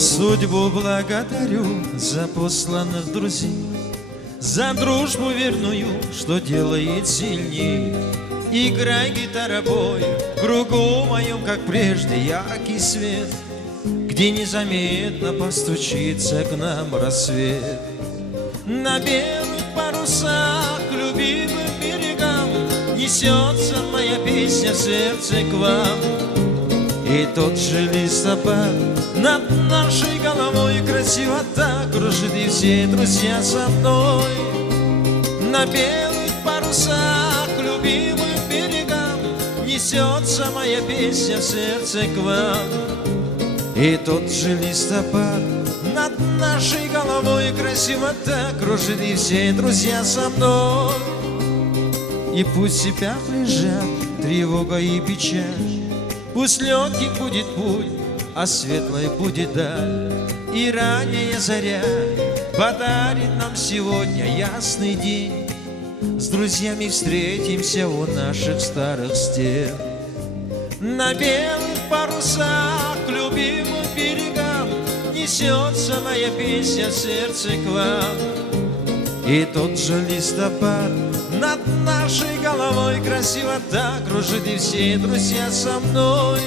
Судьбу благодарю за посланных друзей, за дружбу верную, что делает сильней. Играй, гитара, бой, в кругу моем, как прежде, яркий свет, где незаметно постучится к нам рассвет. На белых парусах к любимым берегам несется моя песня в сердце к вам. И тот же листопад над нашей головой красиво так кружит, и все друзья со мной. На белых парусах к любимым берегам несется моя песня в сердце к вам. И тот же листопад над нашей головой красиво так кружит, и все друзья со мной. И пусть себя лежат тревога и печаль, пусть легкий будет путь, а светлой будет даль. И ранняя заря подарит нам сегодня ясный день. С друзьями встретимся у наших старых стен. На белых парусах к любимым берегам несется моя песня в сердце к вам. И тот же листопад над нашей головой красиво так кружит, и все друзья со мной.